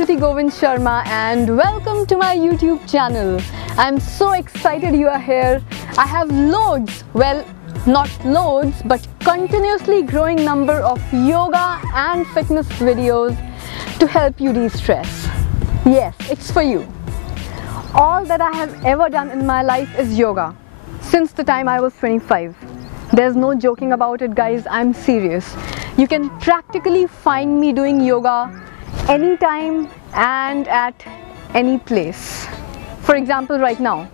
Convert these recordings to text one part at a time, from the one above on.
Anukriti Govind Sharma and welcome to my YouTube channel. I'm so excited you are here. I have loads, well not loads but continuously growing number of yoga and fitness videos to help you de-stress. Yes, it's for you. All that I have ever done in my life is yoga since the time I was 25. There's no joking about it, guys. I'm serious. You can practically find me doing yoga anytime and at any place. For example, right now.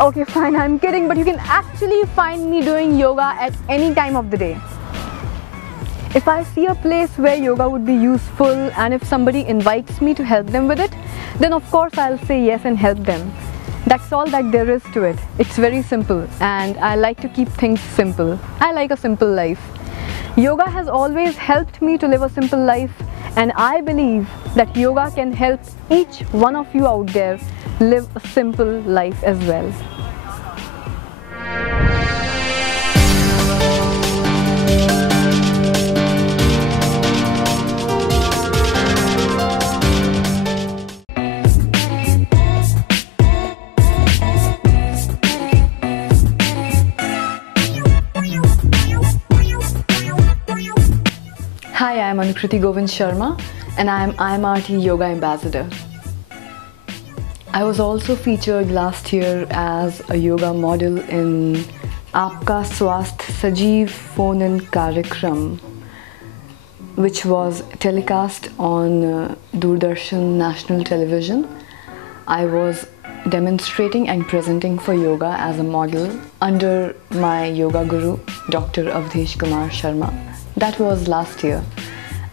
Okay, fine, I'm kidding, but you can actually find me doing yoga at any time of the day. If I see a place where yoga would be useful and if somebody invites me to help them with it, then of course I'll say yes and help them. That's all that there is to it. It's very simple and I like to keep things simple. I like a simple life. Yoga has always helped me to live a simple life, and I believe that yoga can help each one of you out there live a simple life as well. Hi, I'm Anukriti Govind Sharma and I'm IMRT Yoga Ambassador. I was also featured last year as a yoga model in Aapka Swasth Sajeev phone-in Karyakram, which was telecast on Doordarshan National Television. I was demonstrating and presenting for yoga as a model under my yoga guru, Dr. Awadhesh Kr. That was last year.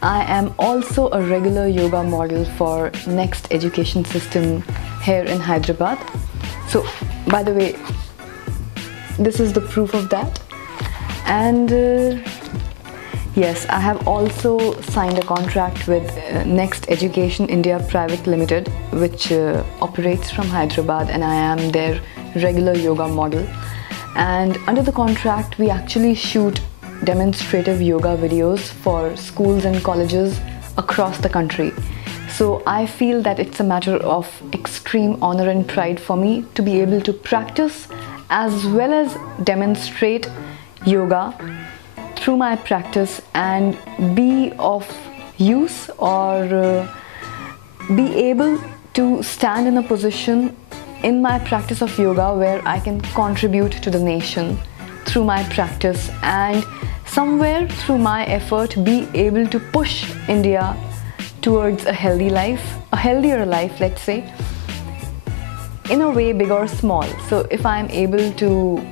I am also a regular yoga model for Next Education System here in Hyderabad. So, by the way, this is the proof of that. And yes, I have also signed a contract with Next Education India Private Limited, which operates from Hyderabad, and I am their regular yoga model. And under the contract, we actually shoot demonstrative yoga videos for schools and colleges across the country. So I feel that it's a matter of extreme honor and pride for me to be able to practice as well as demonstrate yoga through my practice and be of use or be able to stand in a position in my practice of yoga where I can contribute to the nation through my practice and somewhere through my effort be able to push India towards a healthy life, a healthier life, let's say, in a way, big or small. So if I'm able to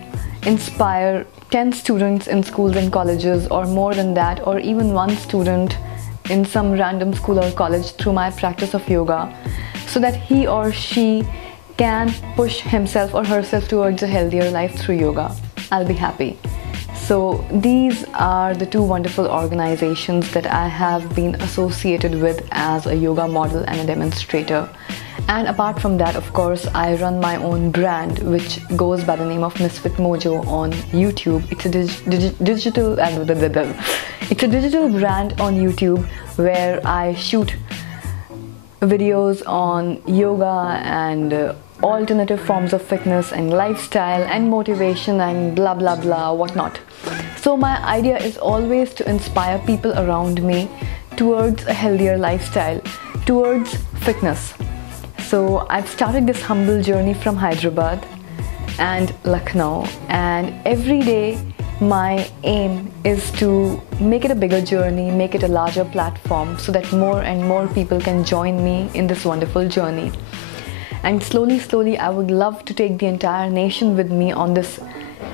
inspire 10 students in schools and colleges or more than that, or even one student in some random school or college through my practice of yoga, so that he or she can push himself or herself towards a healthier life through yoga, I'll be happy. So these are the two wonderful organizations that I have been associated with as a yoga model and a demonstrator. And apart from that, of course, I run my own brand which goes by the name of Misfit Mojo on YouTube. It's a digital brand on YouTube where I shoot videos on yoga and alternative forms of fitness and lifestyle and motivation and blah blah blah whatnot. So my idea is always to inspire people around me towards a healthier lifestyle, towards fitness. So I've started this humble journey from Hyderabad and Lucknow, and every day my aim is to make it a bigger journey, make it a larger platform so that more and more people can join me in this wonderful journey. And slowly, I would love to take the entire nation with me on this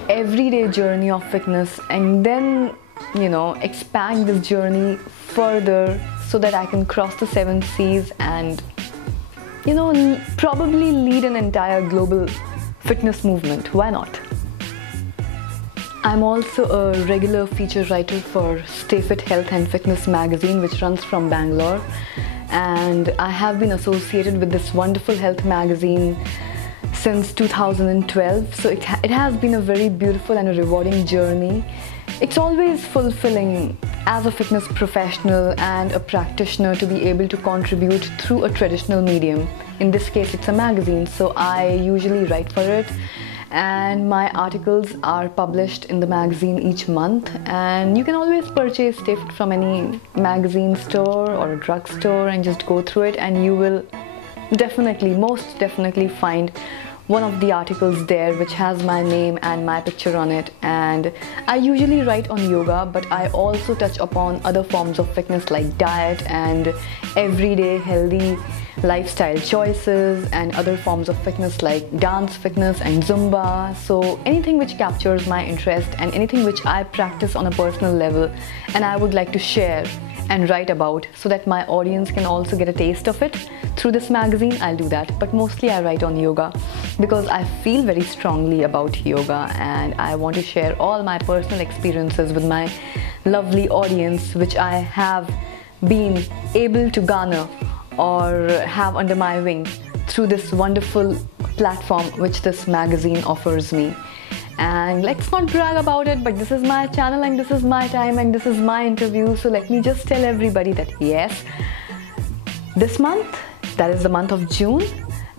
everyday journey of fitness and then, expand this journey further so that I can cross the 7 seas and, probably lead an entire global fitness movement. Why not? I'm also a regular feature writer for Stay Fit Health and Fitness magazine, which runs from Bangalore. And I have been associated with this wonderful health magazine since 2012, so it has been a very beautiful and a rewarding journey. It's always fulfilling as a fitness professional and a practitioner to be able to contribute through a traditional medium. In this case, it's a magazine, so I usually write for it, and my articles are published in the magazine each month, and you can always purchase Stay Fit from any magazine store or a drugstore and just go through it, and you will definitely, most definitely find one of the articles there which has my name and my picture on it. And I usually write on yoga, but I also touch upon other forms of fitness like diet and everyday healthy lifestyle choices, and other forms of fitness like dance fitness and Zumba. So anything which captures my interest and anything which I practice on a personal level and I would like to share and write about so that my audience can also get a taste of it through this magazine, I'll do that. But mostly I write on yoga because I feel very strongly about yoga, and I want to share all my personal experiences with my lovely audience, which I have been able to garner or have under my wing through this wonderful platform which this magazine offers me. And let's not brag about it, but this is my channel and this is my time and this is my interview. So let me just tell everybody that yes, this month, that is the month of June,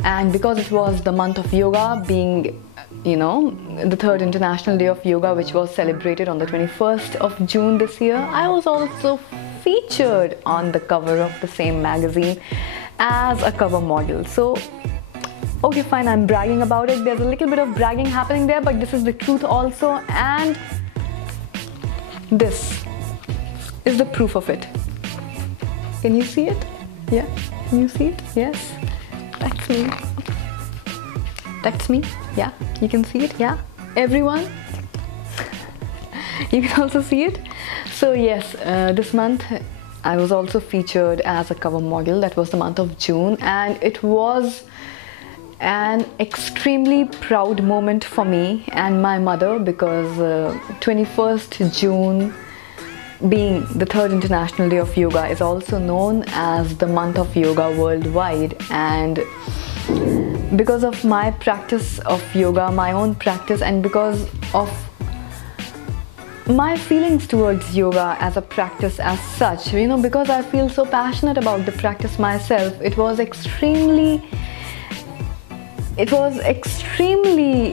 and because it was the month of yoga, being, you know, the 3rd International Day of Yoga, which was celebrated on the 21st of June this year, I was also featured on the cover of the same magazine as a cover model. So okay, fine, I'm bragging about it. There's a little bit of bragging happening there, but this is the truth also, and this is the proof of it. Can you see it? Yeah, can you see it? Yes, that's me. That's me. Yeah, you can see it. Yeah, everyone, you can also see it. So yes, this month I was also featured as a cover model. That was the month of June, and it was an extremely proud moment for me and my mother, because 21st June, being the 3rd International Day of Yoga, is also known as the month of yoga worldwide. And because of my practice of yoga, my own practice, and because of my feelings towards yoga as a practice as such, you know, because I feel so passionate about the practice myself, it was extremely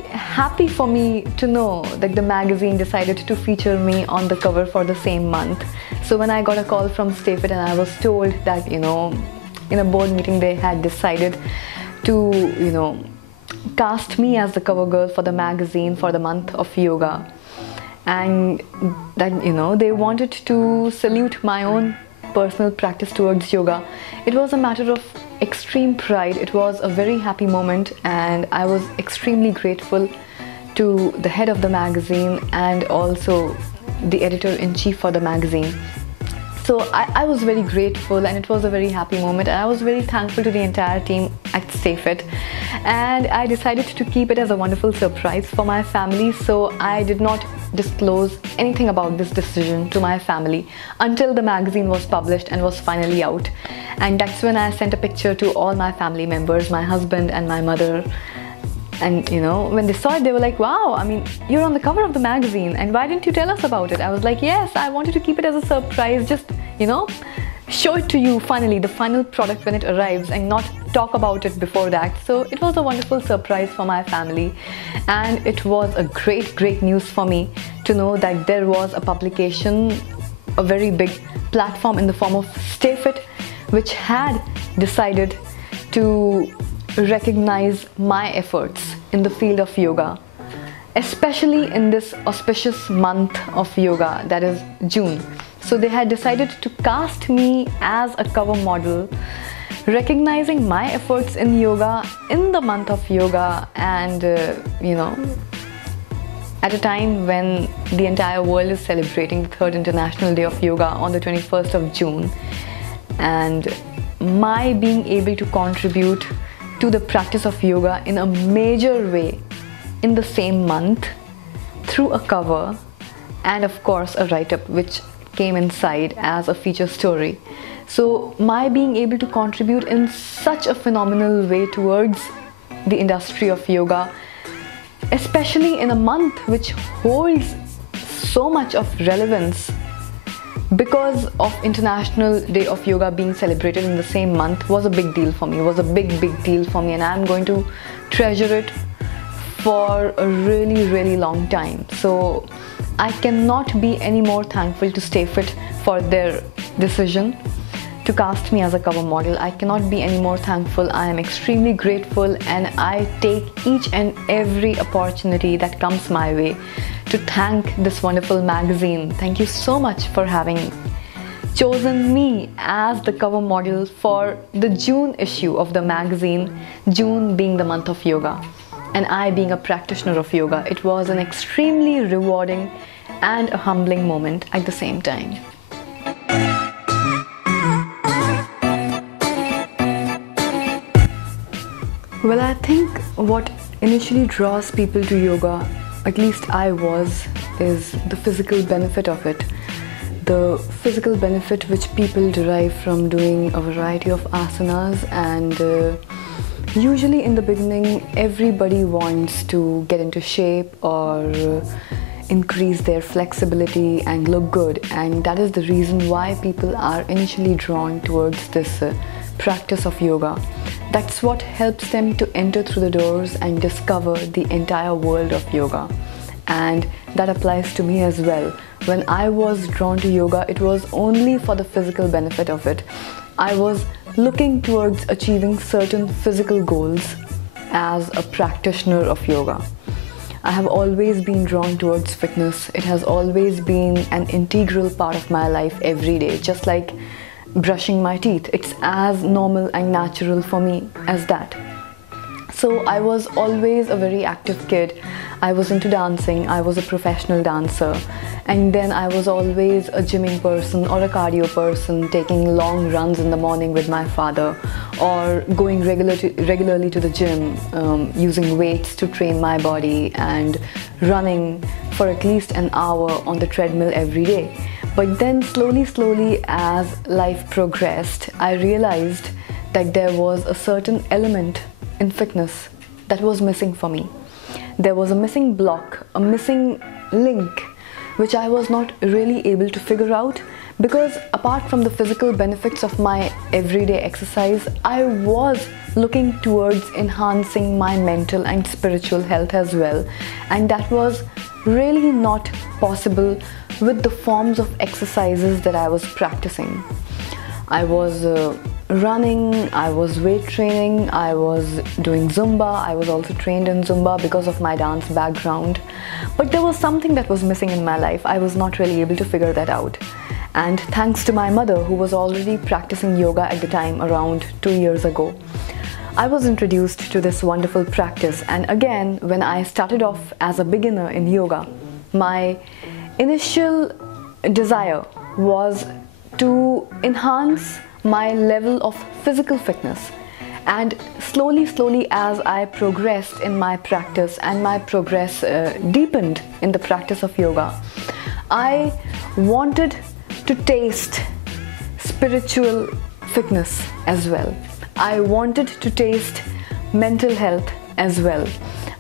happy for me to know that the magazine decided to feature me on the cover for the same month. So when I got a call from Stay Fit and I was told that, you know, in a board meeting they had decided to, you know, cast me as the cover girl for the magazine for the month of yoga, and that, you know, they wanted to salute my own personal practice towards yoga, it was a matter of extreme pride. It was a very happy moment, and I was extremely grateful to the head of the magazine and also the editor-in-chief for the magazine. So I was very grateful, and it was a very happy moment, and I was very thankful to the entire team at Stay Fit, and I decided to keep it as a wonderful surprise for my family. So I did not disclose anything about this decision to my family until the magazine was published and was finally out, and that's when I sent a picture to all my family members, my husband and my mother. And you know, when they saw it, they were like, wow, I mean, you're on the cover of the magazine, and why didn't you tell us about it? I was like, yes, I wanted to keep it as a surprise, just, you know, show it to you finally, the final product when it arrives, and not talk about it before that. So it was a wonderful surprise for my family, and it was a great news for me to know that there was a publication, a very big platform in the form of Stay Fit, which had decided to recognize my efforts in the field of yoga, especially in this auspicious month of yoga, that is June. So they had decided to cast me as a cover model, recognizing my efforts in yoga in the month of yoga, and you know, at a time when the entire world is celebrating the 3rd International Day of Yoga on the 21st of June, and my being able to contribute to the practice of yoga in a major way in the same month through a cover, and of course a write-up which came inside as a feature story. So my being able to contribute in such a phenomenal way towards the industry of yoga, especially in a month which holds so much of relevance because of International Day of Yoga being celebrated in the same month was a big deal for me, was a big deal for me, and I'm going to treasure it for a really long time. So I cannot be any more thankful to Stay Fit for their decision to cast me as a cover model. I cannot be any more thankful. I am extremely grateful, and I take each and every opportunity that comes my way to thank this wonderful magazine. Thank you so much for having chosen me as the cover model for the June issue of the magazine, June being the month of yoga, and I being a practitioner of yoga. It was an extremely rewarding and a humbling moment at the same time. Well, I think what initially draws people to yoga, at least is the physical benefit of it. The physical benefit which people derive from doing a variety of asanas, and usually in the beginning everybody wants to get into shape or increase their flexibility and look good, and that is the reason why people are initially drawn towards this practice of yoga. That's what helps them to enter through the doors and discover the entire world of yoga. And that applies to me as well. When I was drawn to yoga, it was only for the physical benefit of it. I was looking towards achieving certain physical goals as a practitioner of yoga. I have always been drawn towards fitness. It has always been an integral part of my life every day, just like brushing my teeth. It's as normal and natural for me as that. So I was always a very active kid. I was into dancing. I was a professional dancer, and then I was always a gymming person or a cardio person, taking long runs in the morning with my father, or going regularly to the gym, using weights to train my body, and running for at least an hour on the treadmill every day. But then slowly as life progressed, I realized that there was a certain element in fitness that was missing for me. There was a missing block, a missing link, which I was not really able to figure out, because apart from the physical benefits of my everyday exercise, I was looking towards enhancing my mental and spiritual health as well, and that was really not possible with the forms of exercises that I was practicing. I was running, I was weight training, I was doing Zumba. I was also trained in Zumba because of my dance background. But there was something that was missing in my life. I was not really able to figure that out. And thanks to my mother, who was already practicing yoga at the time, around 2 years ago, I was introduced to this wonderful practice. And again, when I started off as a beginner in yoga, my initial desire was to enhance my level of physical fitness. And slowly as I progressed in my practice and my progress deepened in the practice of yoga, I wanted to taste spiritual fitness as well. I wanted to taste mental health as well.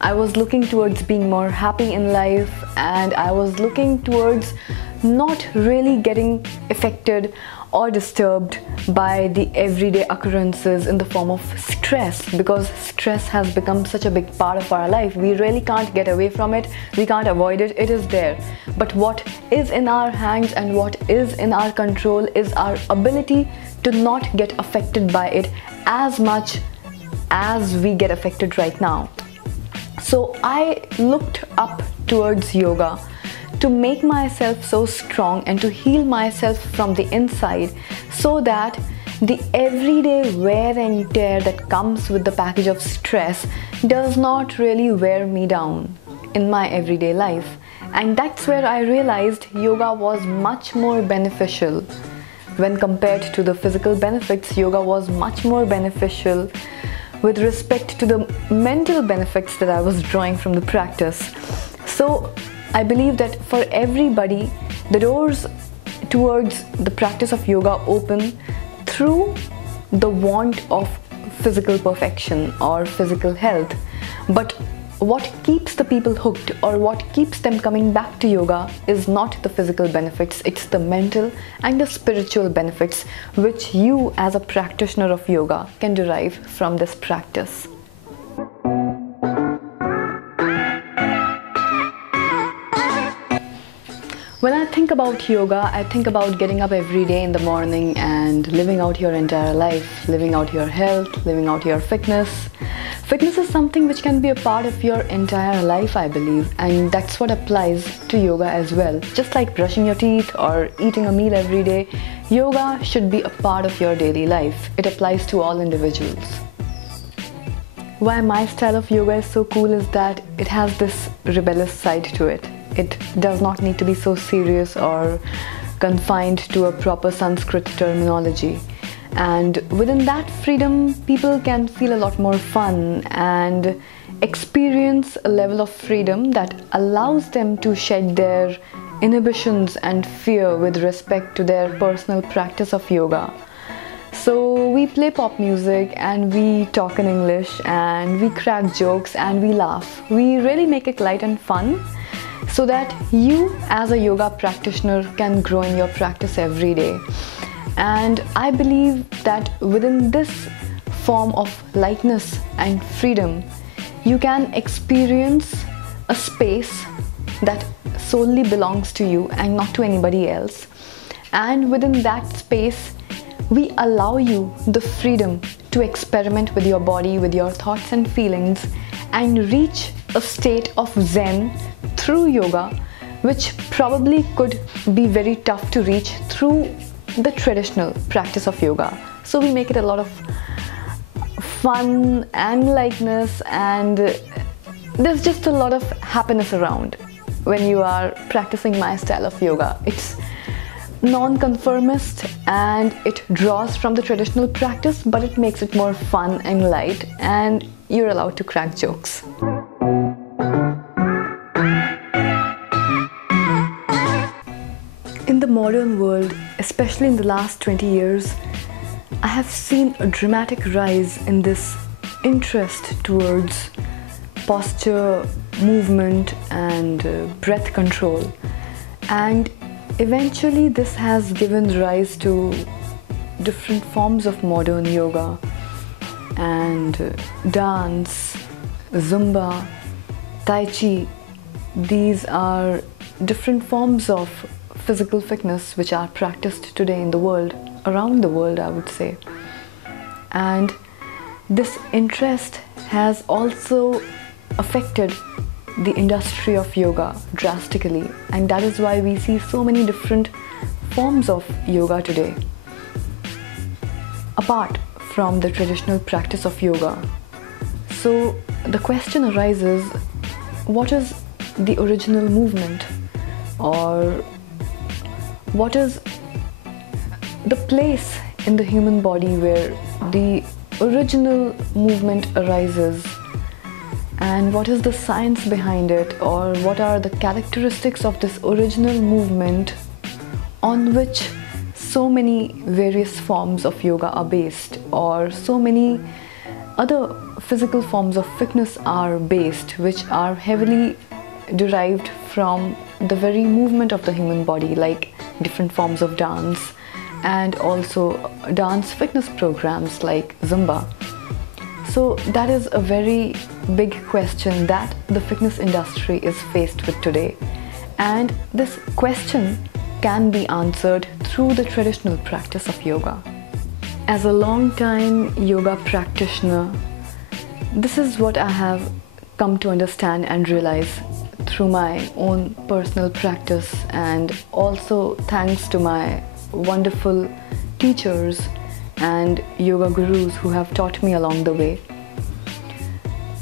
I was looking towards being more happy in life, and I was looking towards not really getting affected or disturbed by the everyday occurrences in the form of stress, because stress has become such a big part of our life. We really can't get away from it, we can't avoid it, it is there. But what is in our hands and what is in our control is our ability to not get affected by it as much as we get affected right now. So I looked up towards yoga to make myself so strong and to heal myself from the inside, so that the everyday wear and tear that comes with the package of stress does not really wear me down in my everyday life. And that's where I realized yoga was much more beneficial. When compared to the physical benefits, yoga was much more beneficial with respect to the mental benefits that I was drawing from the practice. So I believe that for everybody, the doors towards the practice of yoga open through the want of physical perfection or physical health. But what keeps the people hooked or what keeps them coming back to yoga is not the physical benefits, it's the mental and the spiritual benefits which you as a practitioner of yoga can derive from this practice. When I think about yoga, I think about getting up every day in the morning and living out your entire life, living out your health, living out your fitness. Fitness is something which can be a part of your entire life, I believe, and that's what applies to yoga as well. Just like brushing your teeth or eating a meal every day, yoga should be a part of your daily life. It applies to all individuals. Why my style of yoga is so cool is that it has this rebellious side to it. It does not need to be so serious or confined to a proper Sanskrit terminology. And within that freedom, people can feel a lot more fun and experience a level of freedom that allows them to shed their inhibitions and fear with respect to their personal practice of yoga. So we play pop music and we talk in English and we crack jokes and we laugh. We really make it light and fun, so that you as a yoga practitioner can grow in your practice every day. And I believe that within this form of lightness and freedom, you can experience a space that solely belongs to you and not to anybody else. And within that space, we allow you the freedom to experiment with your body, with your thoughts and feelings, and reach a state of Zen through yoga, which probably could be very tough to reach through the traditional practice of yoga. So we make it a lot of fun and lightness, and there's just a lot of happiness around when you are practicing my style of yoga. It's non-conformist and it draws from the traditional practice, but it makes it more fun and light, and you're allowed to crack jokes. In the modern world, especially in the last 20 years, I have seen a dramatic rise in this interest towards posture, movement and breath control. And eventually this has given rise to different forms of modern yoga and dance, Zumba, Tai Chi. These are different forms of physical fitness which are practiced today in the world, around the world I would say. And this interest has also affected the industry of yoga drastically, and that is why we see so many different forms of yoga today. Apart from the traditional practice of yoga. So the question arises, what is the original movement, or what is the place in the human body where the original movement arises, and what is the science behind it, or what are the characteristics of this original movement on which so many various forms of yoga are based, or so many other physical forms of fitness are based, which are heavily derived from the very movement of the human body, like different forms of dance and also dance fitness programs like Zumba. So that is a very big question that the fitness industry is faced with today, and this question can be answered through the traditional practice of yoga. As a long-time yoga practitioner, this is what I have come to understand and realize through my own personal practice, and also thanks to my wonderful teachers and yoga gurus who have taught me along the way.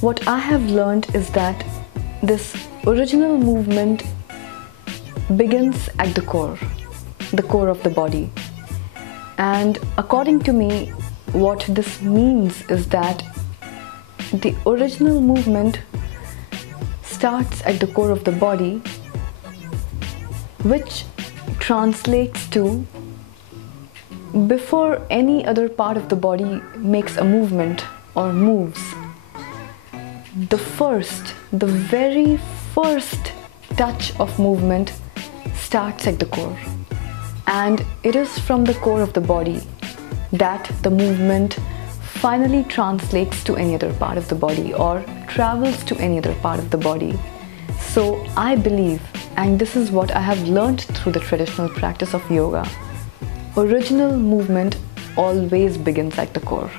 What I have learned is that this original movement begins at the core of the body. And according to me, what this means is that the original movement starts at the core of the body, which translates to before any other part of the body makes a movement or moves. the very first touch of movement starts at the core. And it is from the core of the body that the movement finally translates to any other part of the body or travels to any other part of the body. So I believe, and this is what I have learned through the traditional practice of yoga, original movement always begins at the core.